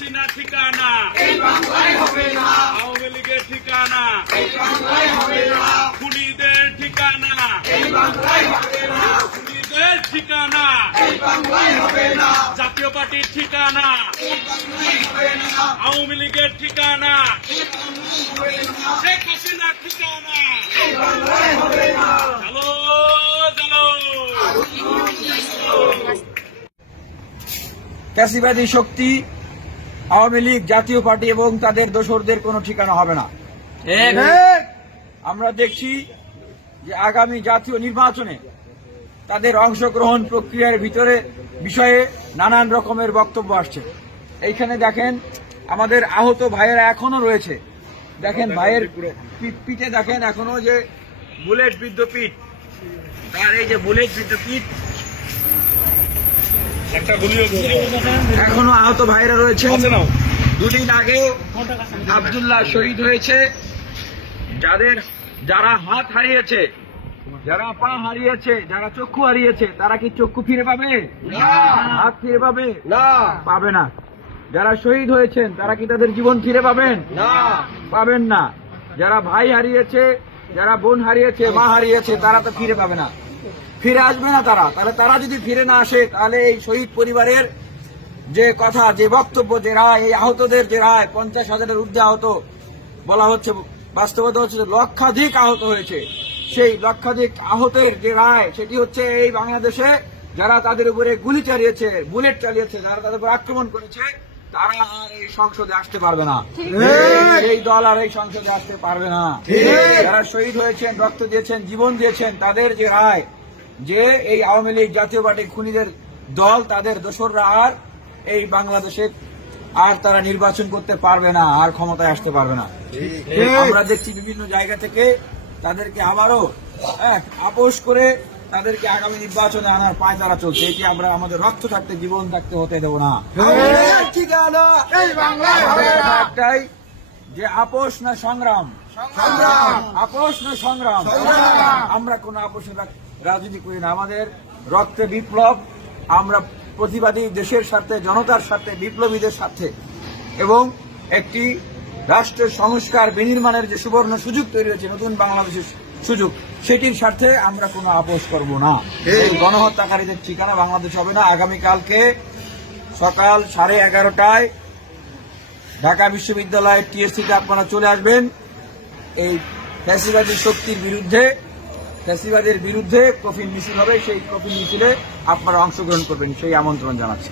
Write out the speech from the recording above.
হাসিনা ঠিকানা এই বাংলায় হবে না, আওয়ামী লীগের ঠিকানা এই বাংলায় হবে না, খুনিদের ঠিকানা এই বাংলায় হবে না, খুনিদের ঠিকানা এই বাংলায় হবে না, জাতীয় পার্টির ঠিকানা এই বাংলায় হবে না, আওয়ামী লীগের ঠিকানা এই বাংলায় হবে না, শেখ হাসিনার ঠিকানা এই বাংলায় হবে না। চলো চলো ফ্যাসিবাদী শক্তি আওয়ামী লীগ, জাতীয় পার্টি এবং তাদের দোসরদের কোনো ঠিকানা হবে না। আমরা দেখছি যে আগামী জাতীয় নির্বাচনে তাদের অংশগ্রহণ প্রক্রিয়ার ভিতরে বিষয়ে নানান রকমের বক্তব্য আসছে। এইখানে দেখেন আমাদের আহত ভাইয়েরা এখনো রয়েছে। দেখেন ভাইয়ের পিঠে দেখেন এখনো যে বুলেট বিদ্ধ পিঠ, তার এই যে বুলেট বিদ্ধ পিঠ, একটা গুলিও এখনো আহত ভাইরা রয়েছে। আছে না দুদিন আগে আব্দুল্লাহ শহীদ হয়েছে। যারা হাত হারিয়েছে, যারা পা হারিয়েছে, যারা চক্ষু হারিয়েছে, তারা কি চক্ষু ফিরে পাবে? হাত ফিরে পাবে? পাবে না। যারা শহীদ হয়েছেন তারা কি তাদের জীবন ফিরে পাবেন? পাবেন না। যারা ভাই হারিয়েছে, যারা বোন হারিয়েছে, মা হারিয়েছে, তারা তো ফিরে পাবে না, ফিরে আসবে না তারা। তাহলে তারা যদি ফিরে না আসে, তাহলে এই শহীদ পরিবারের যে কথা, যে বক্তব্য, যে রায়, এই আহতদের যে রায়, 50,000-এর ঊর্ধ্বে আহত বলা হচ্ছে, বাস্তবতা হচ্ছে লক্ষাধিক আহত হয়েছে। সেই লক্ষাধিক আহতের যে রায়, সেটি হচ্ছে এই বাংলাদেশে যারা তাদের উপরে গুলি চালিয়েছে, বুলেট চালিয়েছে, যারা তাদের উপর আক্রমণ করেছে, তারা আর এই সংসদে আসতে পারবে না। এই দল আর এই সংসদে আসতে পারবে না। যারা শহীদ হয়েছেন, রক্ত দিয়েছেন, জীবন দিয়েছেন, তাদের যে রায়, যে এই আওয়ামী লীগ, জাতীয় পার্টি, খুনিদের দল, তাদের দোসররা আর এই বাংলাদেশে আর তারা নির্বাচন করতে পারবে না, আর ক্ষমতায় আসতে পারবে না। আমরা দেখছি বিভিন্ন জায়গা থেকে তাদেরকে আবারও আপোষ করে তাদেরকে আগামী নির্বাচনে আনার পায়তারা চলছে। এটি আমরা আমাদের রক্ত থাকতে, জীবন থাকতে হতে দেব না। এই বাংলায় হবে না, একটাই যে আপোষ না সংগ্রাম, আপোষ না সংগ্রাম। আমরা কোন আপোষের রাজনীতি করি না। আমাদের রক্তে বিপ্লব। আমরা প্রতিবাদী, দেশের স্বার্থে, জনতার স্বার্থে, বিপ্লবীদের স্বার্থে এবং একটি রাষ্ট্রের সংস্কার বিনির্মাণের যে সুবর্ণ সুযোগ তৈরি হয়েছে, নতুন বাংলাদেশের সুযোগ, সেটির স্বার্থে আমরা কোনো আপোষ করব না। এই গণহত্যাকারীদের ঠিকানা বাংলাদেশ হবে না। আগামীকালকে সকাল 11:30টায় ঢাকা বিশ্ববিদ্যালয়ের টিএসসিতে আপনারা চলে আসবেন। এই ফ্যাসিবাদী শক্তির বিরুদ্ধে, ফ্যাসিবাদের বিরুদ্ধে কফিন মিছিল হবে। সেই কফিন মিছিলে আপনারা অংশগ্রহণ করবেন, সেই আমন্ত্রণ জানাচ্ছি।